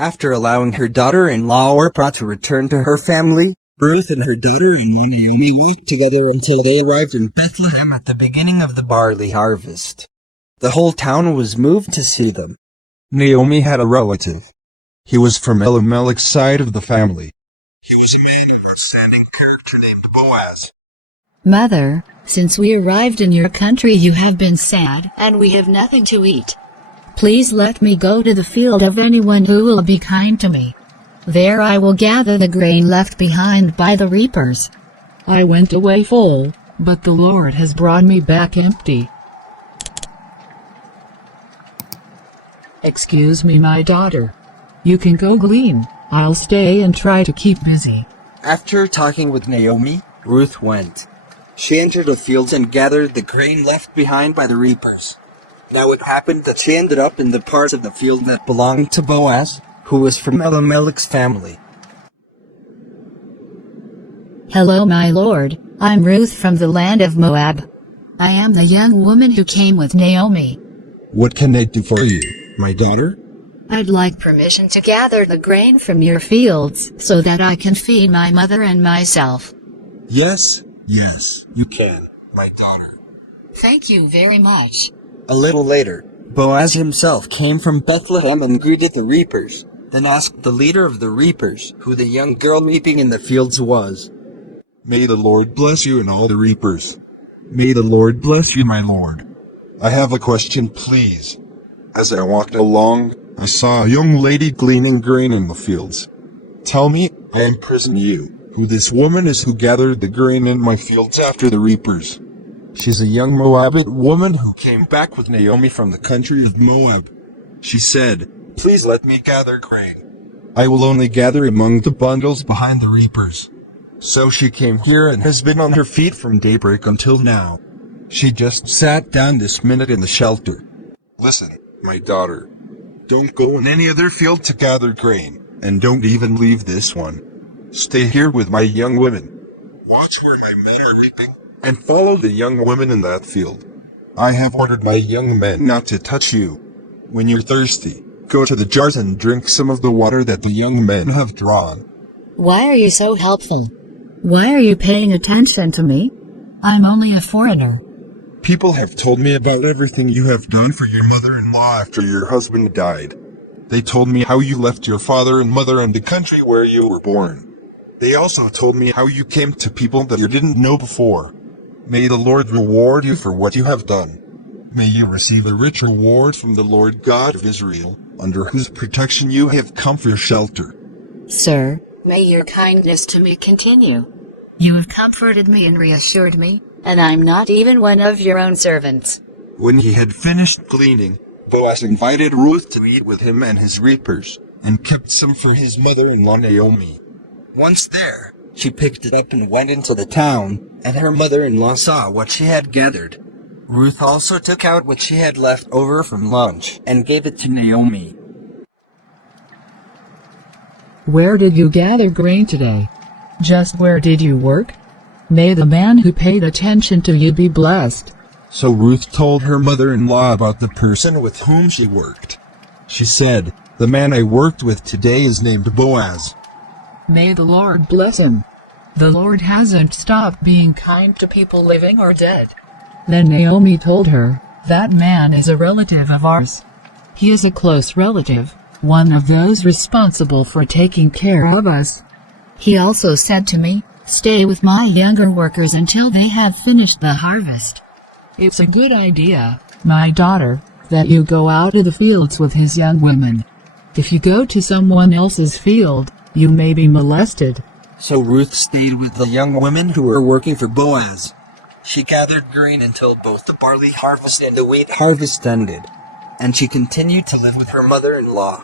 After allowing her daughter-in-law Orpah to return to her family, Ruth and her daughter-in-law Naomi walked together until they arrived in Bethlehem at the beginning of the barley harvest. The whole town was moved to see them. Naomi had a relative. He was from Elimelech's side of the family. He was a man of outstanding character named Boaz. Mother, since we arrived in your country you have been sad, and we have nothing to eat. Please let me go to the field of anyone who will be kind to me. There I will gather the grain left behind by the reapers. I went away full, but the Lord has brought me back empty. Excuse me, my daughter. You can go glean. I'll stay and try to keep busy. After talking with Naomi, Ruth went. She entered the fields and gathered the grain left behind by the reapers. Now it happened that she ended up in the part of the field that belonged to Boaz, who was from Elimelech's family. Hello, my lord. I'm Ruth from the land of Moab. I am the young woman who came with Naomi. What can I do for you, my daughter? I'd like permission to gather the grain from your fields so that I can feed my mother and myself. Yes, you can, my daughter. Thank you very much. A little later, Boaz himself came from Bethlehem and greeted the reapers, then asked the leader of the reapers who the young girl reaping in the fields was. May the Lord bless you and all the reapers. May the Lord bless you, my lord. I have a question, please. As I walked along, I saw a young lady gleaning grain in the fields. Tell me, I imprison you, who this woman is who gathered the grain in my fields after the reapers. She's a young Moabite woman who came back with Naomi from the country of Moab. She said, please let me gather grain. I will only gather among the bundles behind the reapers. So she came here and has been on her feet from daybreak until now. She just sat down this minute in the shelter. Listen, my daughter. Don't go in any other field to gather grain, and don't even leave this one. Stay here with my young women. Watch where my men are reaping, and follow the young women in that field. I have ordered my young men not to touch you. When you're thirsty, go to the jars and drink some of the water that the young men have drawn. Why are you so helpful? Why are you paying attention to me? I'm only a foreigner. People have told me about everything you have done for your mother-in-law after your husband died. They told me how you left your father and mother and the country where you were born. They also told me how you came to people that you didn't know before. May the Lord reward you for what you have done. May you receive a rich reward from the Lord God of Israel, under whose protection you have come for shelter. Sir, may your kindness to me continue. You have comforted me and reassured me, and I'm not even one of your own servants. When he had finished gleaning, Boaz invited Ruth to eat with him and his reapers, and kept some for his mother-in-law Naomi. Once there, she picked it up and went into the town, and her mother-in-law saw what she had gathered. Ruth also took out what she had left over from lunch, and gave it to Naomi. Where did you gather grain today? Just where did you work? May the man who paid attention to you be blessed. So Ruth told her mother-in-law about the person with whom she worked. She said, the man I worked with today is named Boaz. May the Lord bless him. The Lord hasn't stopped being kind to people living or dead. Then Naomi told her, that man is a relative of ours. He is a close relative, one of those responsible for taking care of us. He also said to me, stay with my younger workers until they have finished the harvest. It's a good idea, my daughter, that you go out to the fields with his young women. If you go to someone else's field, you may be molested. So Ruth stayed with the young women who were working for Boaz. She gathered grain until both the barley harvest and the wheat harvest ended, and she continued to live with her mother-in-law.